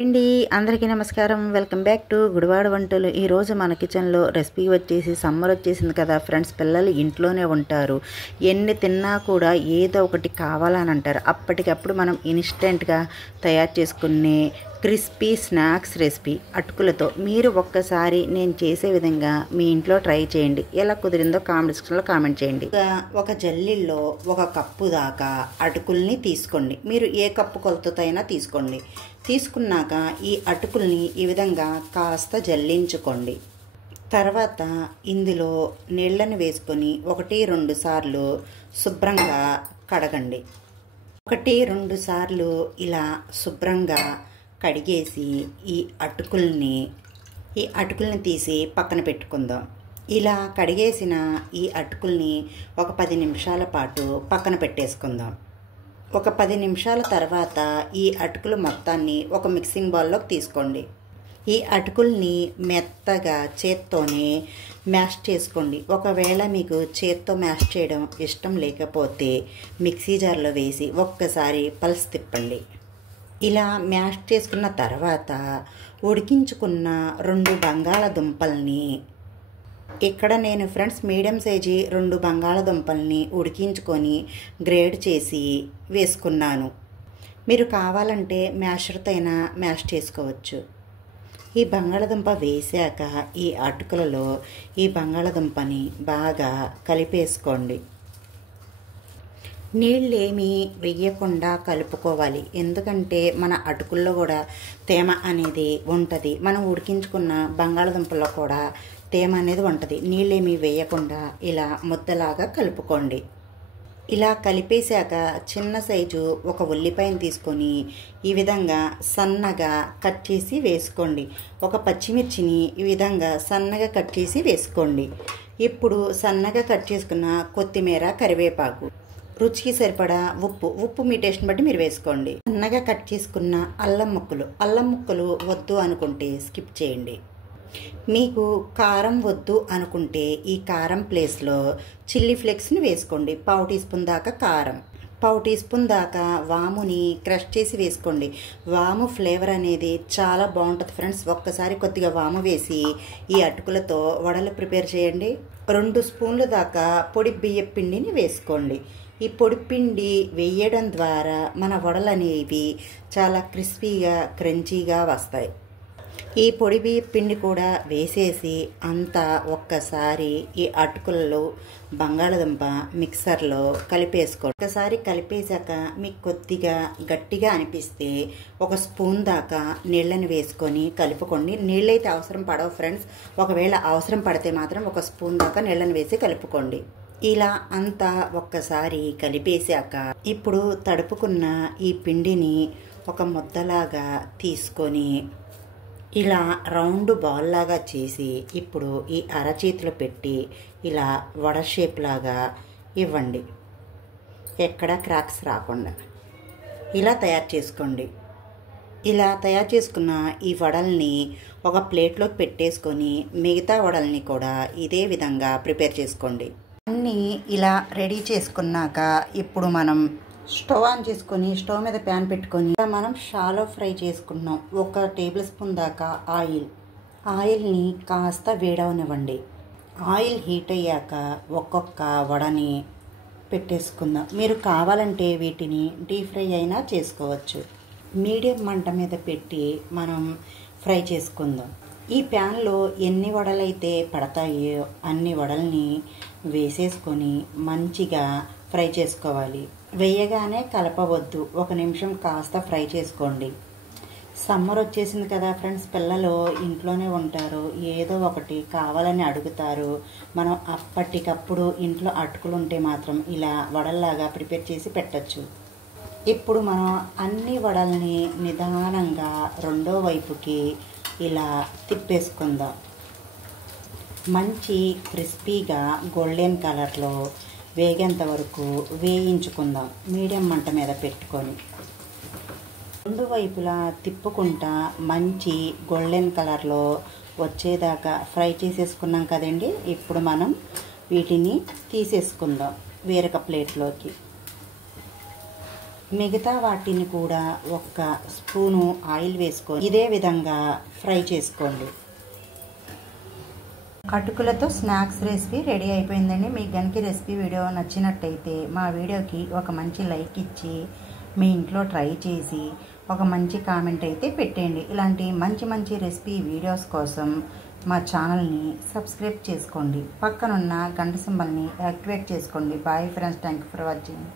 అండి అందరికీ నమస్కారం. వెల్కమ్ బ్యాక్ టు గుడివాడ వంటలు. ఈరోజు మన కిచెన్లో రెసిపీ వచ్చేసి సమ్మర్ వచ్చేసింది కదా ఫ్రెండ్స్, పిల్లలు ఇంట్లోనే ఉంటారు. ఎన్ని తిన్నా కూడా ఏదో ఒకటి కావాలని అంటారు. అప్పటికప్పుడు మనం ఇన్స్టెంట్గా తయారు చేసుకునే క్రిస్పీ స్నాక్స్ రెసిపీ అటుకులతో మీరు ఒక్కసారి నేను చేసే విధంగా మీ ఇంట్లో ట్రై చేయండి. ఎలా కుదిరిందో కామెంట్ సెక్షన్లో కామెంట్ చేయండి. ఒక జల్లీల్లో 1 కప్పు దాకా అటుకుల్ని తీసుకోండి. మీరు ఏ కప్పు కొలతతో అయినా తీసుకోండి. తీసుకున్నాక ఈ అటుకుల్ని ఈ విధంగా కాస్త జల్లించుకోండి. తర్వాత ఇందులో నీళ్ళని వేసుకొని 1-2 సార్లు శుభ్రంగా కడగండి. 1-2 సార్లు ఇలా శుభ్రంగా కడిగేసి ఈ అటుకుల్ని తీసి పక్కన పెట్టుకుందాం. ఇలా కడిగేసిన ఈ అటుకుల్ని ఒక 10 నిమిషాల పాటు పక్కన పెట్టేసుకుందాం. ఒక 10 నిమిషాల తర్వాత ఈ అటుకులు మొత్తాన్ని ఒక మిక్సింగ్ బౌల్లోకి తీసుకోండి. ఈ అటుకుల్ని మెత్తగా చేత్తోనే మ్యాష్ చేసుకోండి. ఒకవేళ మీకు చేత్తో మ్యాష్ చేయడం ఇష్టం లేకపోతే మిక్సీ జార్లో వేసి ఒక్కసారి పల్స్ తిప్పండి. ఇలా మ్యాష్ చేసుకున్న తర్వాత ఉడికించుకున్న 2 బంగాళదుంపల్ని, ఇక్కడ నేను ఫ్రెండ్స్ మీడియం సైజు 2 బంగాళదుంపల్ని ఉడికించుకొని గ్రేడ్ చేసి వేసుకున్నాను. మీరు కావాలంటే మ్యాషర్తో అయినా మ్యాష్ చేసుకోవచ్చు. ఈ బంగాళదుంప వేసాక ఈ అటుకులలో ఈ బంగాళదుంపని బాగా కలిపేసుకోండి. నీళ్ళేమీ వెయ్యకుండా కలుపుకోవాలి. ఎందుకంటే మన అటుకుల్లో కూడా తేమ అనేది ఉంటుంది. మనం ఉడికించుకున్న బంగాళదుంపల్లో కూడా తేమ అనేది ఉంటుంది. నీళ్ళేమీ వేయకుండా ఇలా ముద్దలాగా కలుపుకోండి. ఇలా కలిపేశాక చిన్న సైజు 1 ఉల్లిపాయను తీసుకొని ఈ విధంగా సన్నగా కట్ చేసి వేసుకోండి. 1 పచ్చిమిర్చిని ఈ విధంగా సన్నగా కట్ చేసి వేసుకోండి. ఇప్పుడు సన్నగా కట్ చేసుకున్న కొత్తిమీర, కరివేపాకు, రుచికి సరిపడా ఉప్పు మీ టేస్ట్ని బట్టి మీరు వేసుకోండి. సన్నగా కట్ చేసుకున్న అల్లం ముక్కలు వద్దు అనుకుంటే స్కిప్ చేయండి. మీకు కారం వద్దు అనుకుంటే ఈ కారం ప్లేస్లో చిల్లీ ఫ్లేక్స్ని వేసుకోండి. 1/2 టీ స్పూన్ దాకా కారం, 1/2 టీ స్పూన్ దాకా వాముని క్రష్ చేసి వేసుకోండి. వాము ఫ్లేవర్ అనేది చాలా బాగుంటుంది ఫ్రెండ్స్. ఒక్కసారి కొద్దిగా వాము వేసి ఈ అటుకులతో వడలు ప్రిపేర్ చేయండి. 2 స్పూన్లు దాకా పొడి బియ్యం పిండిని వేసుకోండి. ఈ పొడి పిండి వేయడం ద్వారా మన వడలు అనేవి చాలా క్రిస్పీగా క్రంచీగా వస్తాయి. ఈ పొడి బియ్యం పిండి కూడా వేసేసి అంతా ఒక్కసారి ఈ అటుకులలో బంగాళదుంప మిక్సర్లో కలిపేసుకోండి. ఒకసారి కలిపేశాక మీకు కొద్దిగా గట్టిగా అనిపిస్తే 1 స్పూన్ దాకా నీళ్ళని వేసుకొని కలుపుకోండి. నీళ్ళైతే అవసరం పడవు ఫ్రెండ్స్. ఒకవేళ అవసరం పడితే మాత్రం 1 స్పూన్ దాకా నీళ్ళని వేసి కలుపుకోండి. ఇలా అంతా ఒక్కసారి కలిపేశాక ఇప్పుడు తడుపుకున్న ఈ పిండిని ఒక ముద్దలాగా తీసుకొని ఇలా రౌండ్ బాల్ లాగా చేసి ఇప్పుడు ఈ అరచేతిలో పెట్టి ఇలా వడ షేప్ లాగా ఇవ్వండి. ఎక్కడ క్రాక్స్ రాకుండా ఇలా తయారు చేసుకోండి. ఇలా తయారు చేసుకున్న ఈ వడల్ని ఒక ప్లేట్లోకి పెట్టేసుకొని మిగతా వడల్ని కూడా ఇదే విధంగా ప్రిపేర్ చేసుకోండి. అన్నీ ఇలా రెడీ చేసుకున్నాక ఇప్పుడు మనం స్టవ్ ఆన్ చేసుకొని స్టవ్ మీద ప్యాన్ పెట్టుకొని మనం షాలో ఫ్రై చేసుకున్నాం. 1 టేబుల్ స్పూన్ దాకా ఆయిల్ని కాస్త వేడవనివ్వండి. ఆయిల్ హీట్ అయ్యాక ఒక్కొక్క వడని పెట్టేసుకుందాం. మీరు కావాలంటే వీటిని డీప్ ఫ్రై అయినా చేసుకోవచ్చు. మీడియం మంట మీద పెట్టి మనం ఫ్రై చేసుకుందాం. ఈ ప్యాన్లో ఎన్ని వడలైతే పడతాయో అన్ని వడల్ని వేసేసుకొని మంచిగా ఫ్రై చేసుకోవాలి. వేయగానే కలపవద్దు. 1 నిమిషం కాస్త ఫ్రై చేసుకోండి. సమ్మర్ వచ్చేసింది కదా ఫ్రెండ్స్, పిల్లలు ఇంట్లోనే ఉంటారు. ఏదో ఒకటి కావాలని అడుగుతారు. మనం అప్పటికప్పుడు ఇంట్లో అటుకులు ఉంటే మాత్రం ఇలా వడల్లాగా ప్రిపేర్ చేసి పెట్టచ్చు. ఇప్పుడు మనం అన్ని వడల్ని నిదానంగా రెండో వైపుకి ఇలా తిప్పేసుకుందాం. మంచి క్రిస్పీగా గోల్డెన్ కలర్లో వేగేంత వరకు వేయించుకుందాం. మీడియం మంట మీద పెట్టుకొని 2 వైపులా తిప్పుకుంటా మంచి గోల్డెన్ కలర్లో వచ్చేదాకా ఫ్రై చేసేసుకున్నాం కదండి. ఇప్పుడు మనం వీటిని తీసేసుకుందాం వేరొక ప్లేట్లోకి. మిగతా వాటిని కూడా ఒక్క స్పూను ఆయిల్ వేసుకొని ఇదే విధంగా ఫ్రై చేసుకోండి. అటుకులతో స్నాక్స్ రెసిపీ రెడీ అయిపోయిందండి. మీకు గనుక రెసిపీ వీడియో నచ్చినట్టయితే మా వీడియోకి ఒక మంచి లైక్ ఇచ్చి మీ ఇంట్లో ట్రై చేసి ఒక మంచి కామెంట్ అయితే పెట్టండి. ఇలాంటి మంచి మంచి రెసిపీ వీడియోస్ కోసం మా ఛానల్ని సబ్స్క్రైబ్ చేసుకోండి. పక్కనున్న గంట సింబల్ని యాక్టివేట్ చేసుకోండి. Bye friends, thank you for watching.